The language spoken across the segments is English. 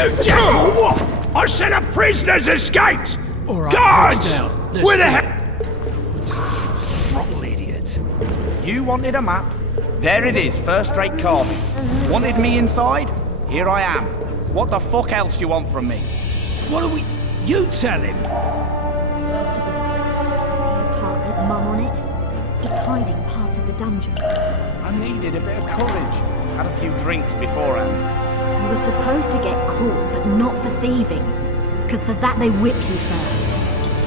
You did for what? I said a prisoner's escaped! All right, Guards! let's Where the see. hell? Throttle idiot. You wanted a map? There it is, first-rate carving. Wanted me inside? Here I am. What the fuck else do you want from me? What are we... You tell him! First of all, the heart with mum on it. It's hiding part of the dungeon. I needed a bit of courage. Had a few drinks beforehand. You were supposed to get caught, but not for thieving. Because for that they whip you first.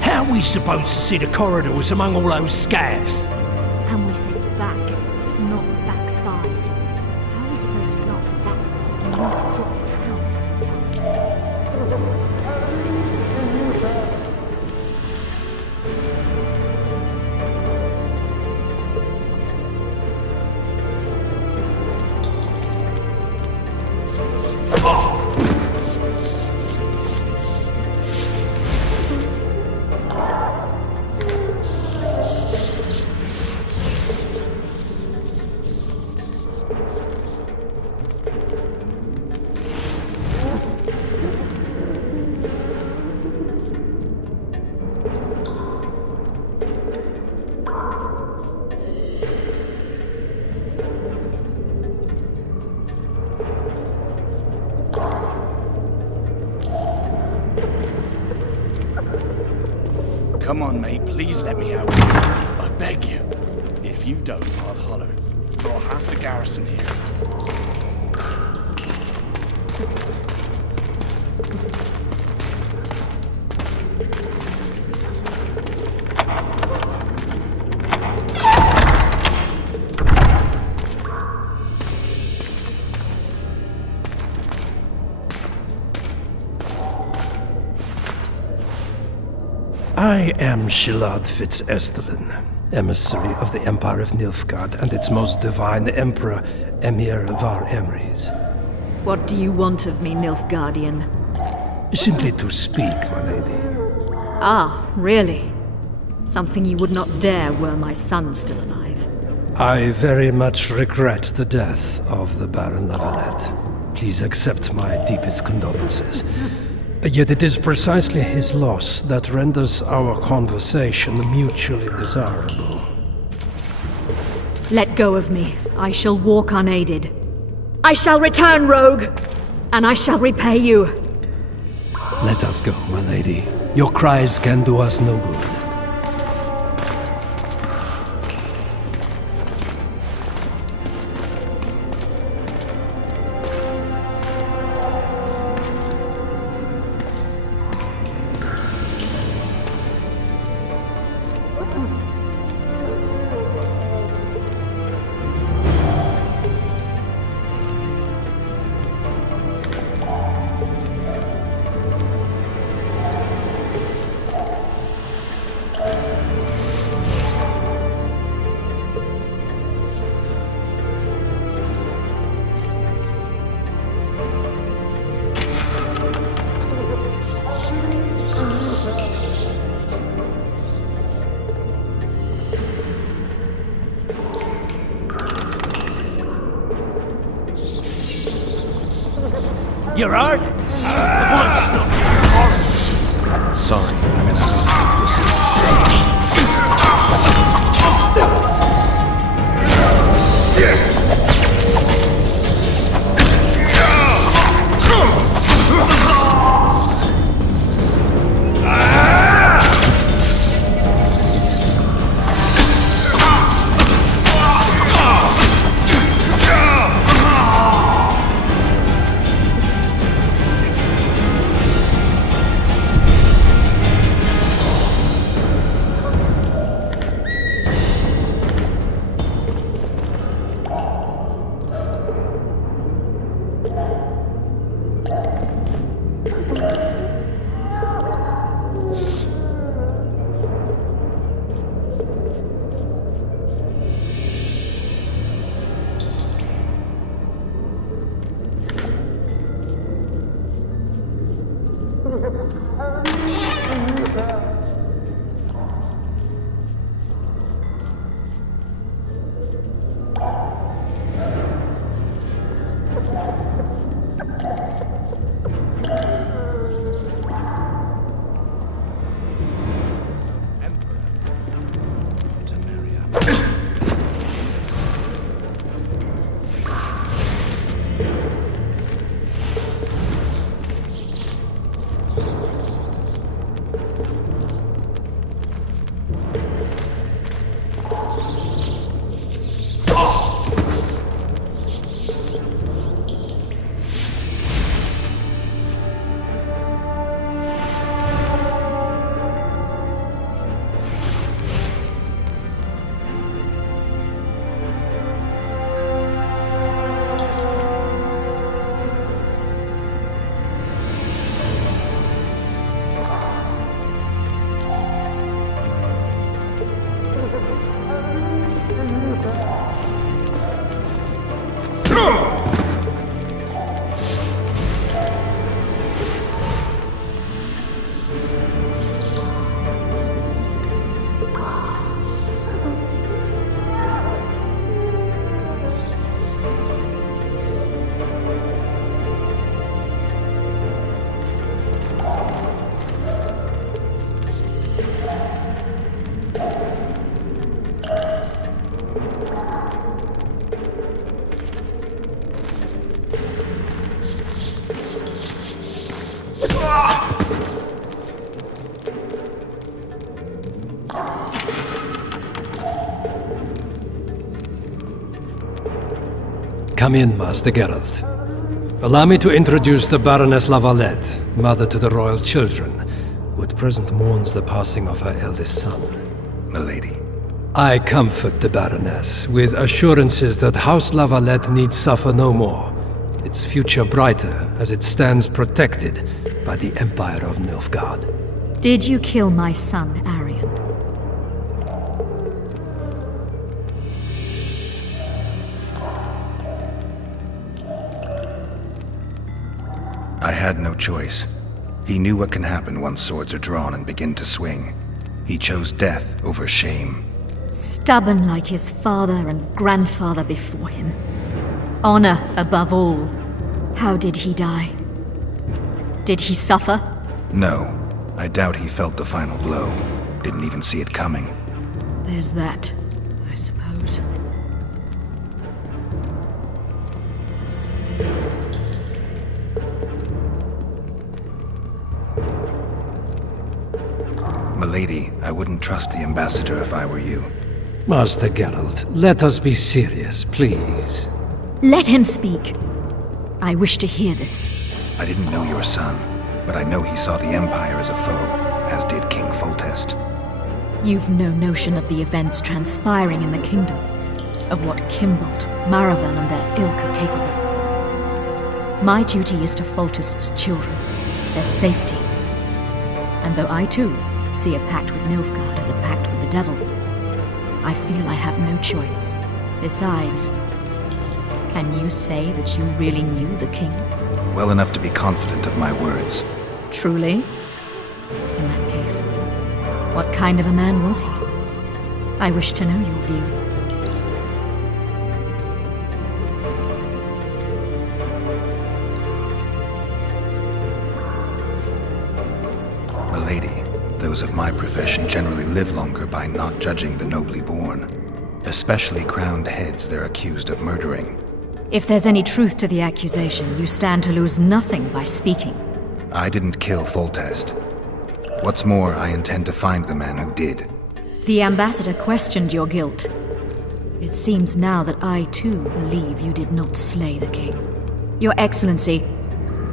How are we supposed to see the corridors among all those scabs? And we said back, not backside. How are we supposed to glance at that thing and not to drop your trousers every time? Come on, mate, please let me out. I beg you. If you don't, I'll holler. Draw half the garrison here. I am Shilad Fitz-Estelin, emissary of the Empire of Nilfgaard and its most divine Emperor, Emir Var Emrys. What do you want of me, Nilfgaardian? Simply to speak, my lady. Ah, really? Something you would not dare were my son still alive. I very much regret the death of the Baron Lavalette. Please accept my deepest condolences. Yet it is precisely his loss that renders our conversation mutually desirable. Let go of me. I shall walk unaided. I shall return, rogue! And I shall repay you. Let us go, my lady. Your cries can do us no good. You're hurt? Sorry, I'm in a... come in, Master Geralt. Allow me to introduce the Baroness Lavalette, mother to the royal children, who at present mourns the passing of her eldest son. Milady. I comfort the Baroness with assurances that House Lavalette need suffer no more, its future brighter as it stands protected by the Empire of Nilfgaard. Did you kill my son, Arion? I had no choice. He knew what can happen once swords are drawn and begin to swing. He chose death over shame. Stubborn like his father and grandfather before him. Honor above all. How did he die? Did he suffer? No, I doubt he felt the final blow. Didn't even see it coming. There's that, I suppose. Milady, I wouldn't trust the ambassador if I were you. Master Geralt, let us be serious, please. Let him speak. I wish to hear this. I didn't know your son, but I know he saw the Empire as a foe, as did King Foltest. You've no notion of the events transpiring in the kingdom, of what Kimbolt, Maravel and their ilk are capable. My duty is to Foltest's children, their safety. And though I too see a pact with Nilfgaard as a pact with the devil, I feel I have no choice. Besides, can you say that you really knew the king? Well enough to be confident of my words. Truly? In that case, what kind of a man was he? I wish to know your view. Milady, those of my profession generally live longer by not judging the nobly born. Especially crowned heads they're accused of murdering. If there's any truth to the accusation, you stand to lose nothing by speaking. I didn't kill Foltest. What's more, I intend to find the man who did. The ambassador questioned your guilt. It seems now that I too believe you did not slay the king. Your Excellency,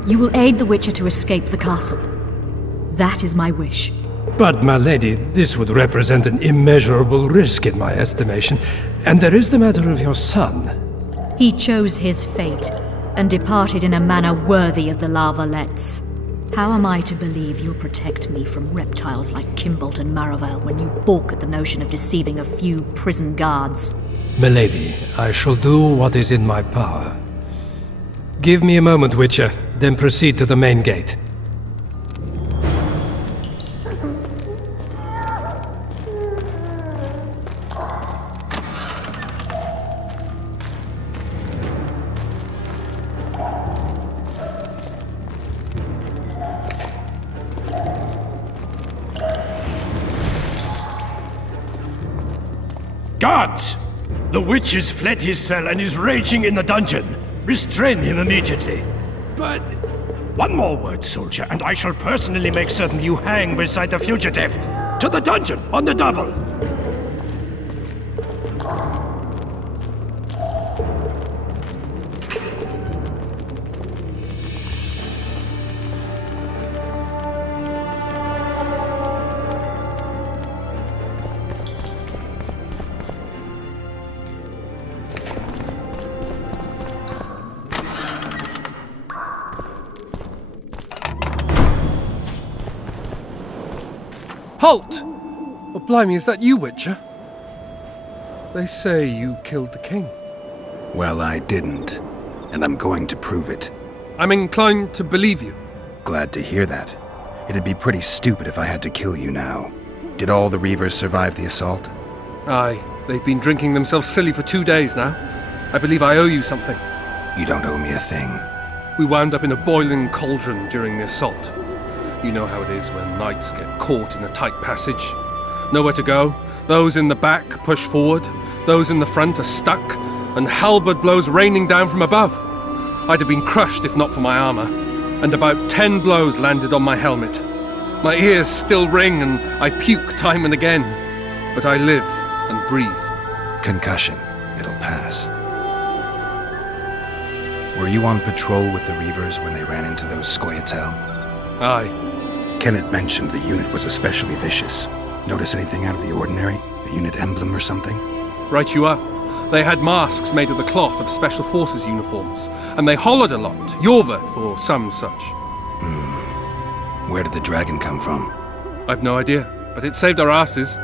you will aid the Witcher to escape the castle. That is my wish. But, my lady, this would represent an immeasurable risk in my estimation. And there is the matter of your son. He chose his fate, and departed in a manner worthy of the Lavalettes. How am I to believe you'll protect me from reptiles like Kimbolt and Maravel when you balk at the notion of deceiving a few prison guards? Milady, I shall do what is in my power. Give me a moment, Witcher, then proceed to the main gate. Guards! The witch has fled his cell and is raging in the dungeon. Restrain him immediately. But one more word, soldier, and I shall personally make certain you hang beside the fugitive. To the dungeon, on the double! Halt! Oh, blimey, is that you, Witcher? They say you killed the king. Well, I didn't. And I'm going to prove it. I'm inclined to believe you. Glad to hear that. It'd be pretty stupid if I had to kill you now. Did all the Reavers survive the assault? Aye, they've been drinking themselves silly for 2 days now. I believe I owe you something. You don't owe me a thing. We wound up in a boiling cauldron during the assault. You know how it is when knights get caught in a tight passage. Nowhere to go. Those in the back push forward. Those in the front are stuck. And halberd blows raining down from above. I'd have been crushed if not for my armor. And about 10 blows landed on my helmet. My ears still ring and I puke time and again. But I live and breathe. Concussion. It'll pass. Were you on patrol with the Reavers when they ran into those Scoia'tael? Aye. Kenneth mentioned the unit was especially vicious. Notice anything out of the ordinary? A unit emblem or something? Right you are. They had masks made of the cloth of Special Forces uniforms, and they hollered a lot, Yorveth or some such. Where did the dragon come from? I've no idea, but it saved our asses.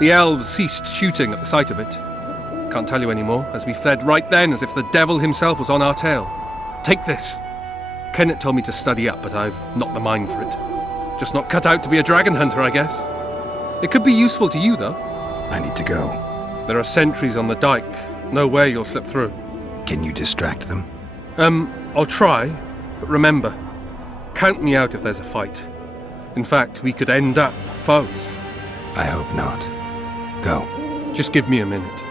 The elves ceased shooting at the sight of it. Can't tell you anymore, as we fled right then as if the devil himself was on our tail. Take this. Kenneth told me to study up, but I've not the mind for it. Just not cut out to be a dragon hunter, I guess. It could be useful to you, though. I need to go. There are sentries on the dike. No way you'll slip through. Can you distract them? I'll try, but remember, count me out if there's a fight. In fact, we could end up foes. I hope not. Go. Just give me a minute.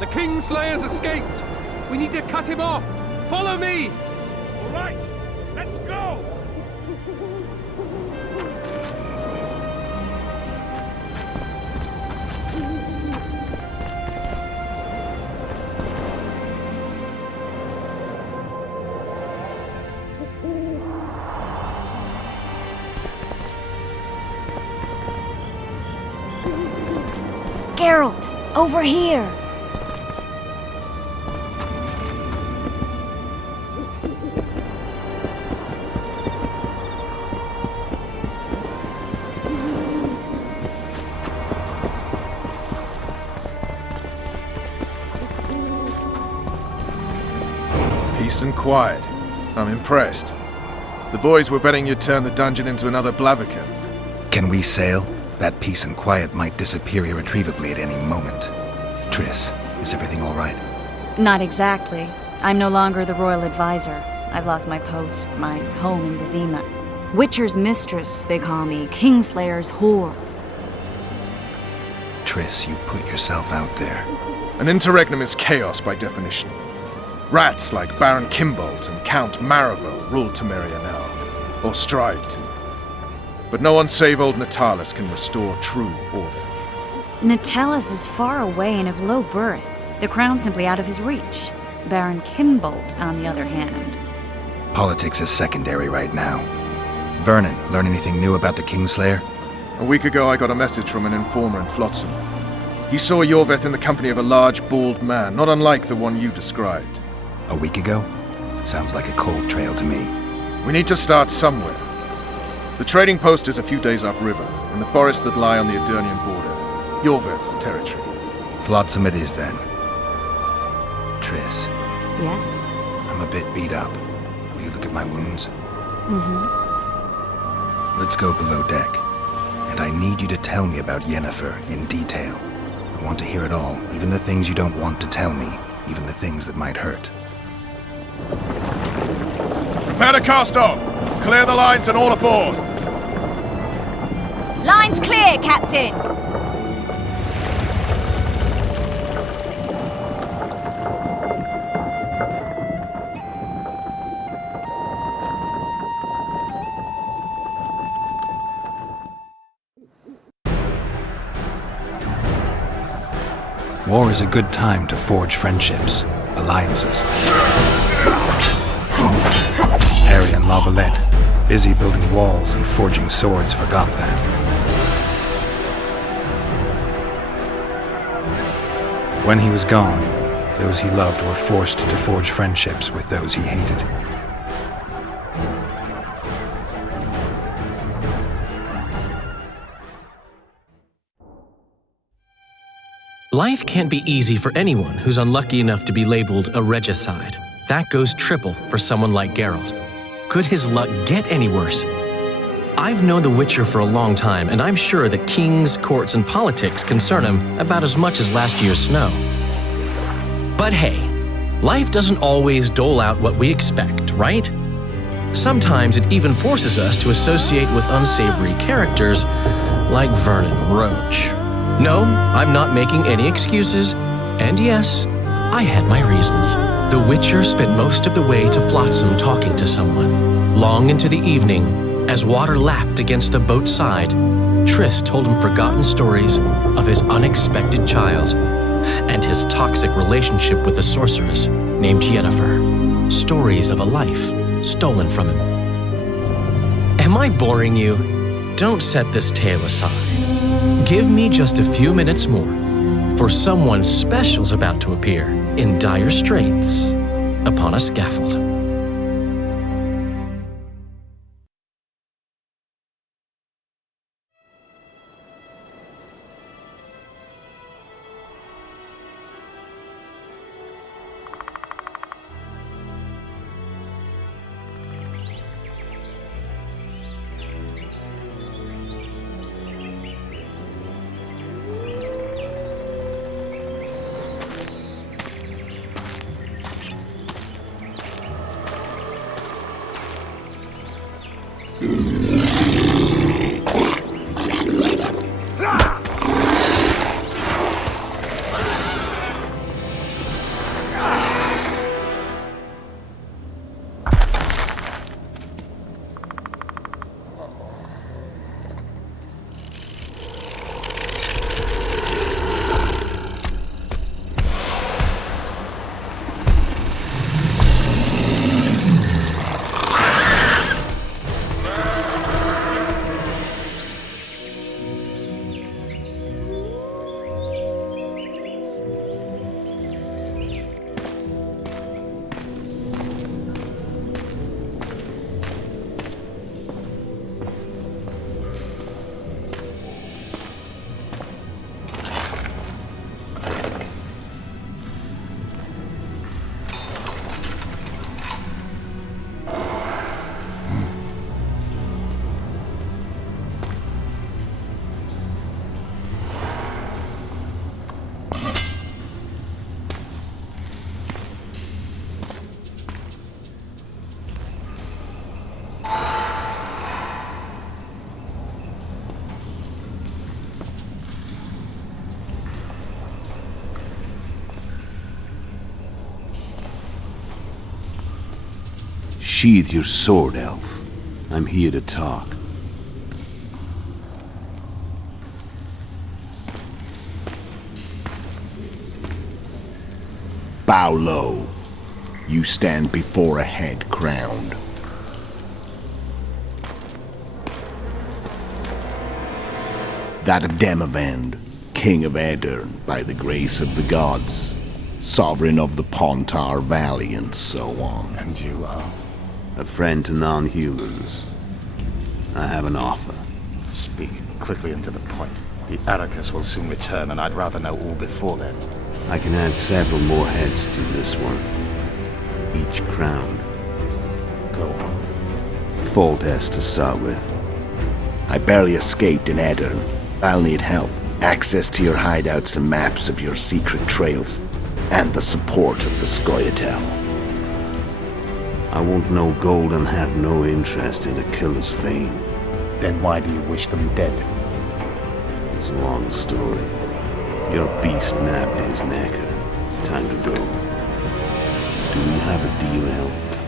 The Kingslayer's escaped! We need to cut him off! Follow me! All right, let's go! Geralt, over here! Peace and quiet. I'm impressed. The boys were betting you'd turn the dungeon into another Blaviken. Can we sail? That peace and quiet might disappear irretrievably at any moment. Triss, is everything all right? Not exactly. I'm no longer the royal advisor. I've lost my post, my home in Vizima. Witcher's mistress, they call me. Kingslayer's whore. Triss, you put yourself out there. An interregnum is chaos by definition. Rats like Baron Kimbolt and Count Maravel rule Temeria now, or strive to. But no one save old Natalis can restore true order. Natalis is far away and of low birth. The crown's simply out of his reach. Baron Kimbolt, on the other hand. Politics is secondary right now. Vernon, learn anything new about the Kingslayer? A week ago I got a message from an informer in Flotsam. He saw Yorveth in the company of a large, bald man, not unlike the one you described. A week ago? Sounds like a cold trail to me. We need to start somewhere. The trading post is a few days upriver, in the forests that lie on the Edirnian border. Yorveth's territory. Flotsam it is, then. Triss, Yes? I'm a bit beat up. Will you look at my wounds? Let's go below deck. And I need you to tell me about Yennefer in detail. I want to hear it all, even the things you don't want to tell me, even the things that might hurt. Prepare to cast off! Clear the lines and all aboard! Line's clear, Captain! War is a good time to forge friendships, alliances. Harry and Lavalette, busy building walls and forging swords for Gotland. When he was gone, those he loved were forced to forge friendships with those he hated. Life can't be easy for anyone who's unlucky enough to be labeled a regicide. That goes triple for someone like Geralt. Could his luck get any worse? I've known the Witcher for a long time, and I'm sure that kings, courts, and politics concern him about as much as last year's snow. But hey, life doesn't always dole out what we expect, right? Sometimes it even forces us to associate with unsavory characters like Vernon Roach. No, I'm not making any excuses, and yes, I had my reasons. The Witcher spent most of the way to Flotsam talking to someone. Long into the evening, As water lapped against the boat's side, Triss told him forgotten stories of his unexpected child and his toxic relationship with a sorceress named Yennefer. Stories of a life stolen from him. Am I boring you? Don't set this tale aside. Give me just a few minutes more, for someone special's about to appear in dire straits upon a scaffold. Sheathe your sword, elf. I'm here to talk. Bow low. You stand before a head crowned. That of Demavend, King of Aedirn, by the grace of the gods, sovereign of the Pontar Valley, and so on. And you are? A friend to non-humans. I have an offer. Speak quickly and to the point. The Arrakis will soon return, and I'd rather know all before then. I can add several more heads to this one. Each crowned. Go on. Foltest to start with. I barely escaped in Aedirn. I'll need help. Access to your hideouts and maps of your secret trails. And the support of the Scoia'tael. I want no gold and have no interest in a killer's fame. Then why do you wish them dead? It's a long story. Your beast nabbed his necker. Time to go. Do we have a deal, elf?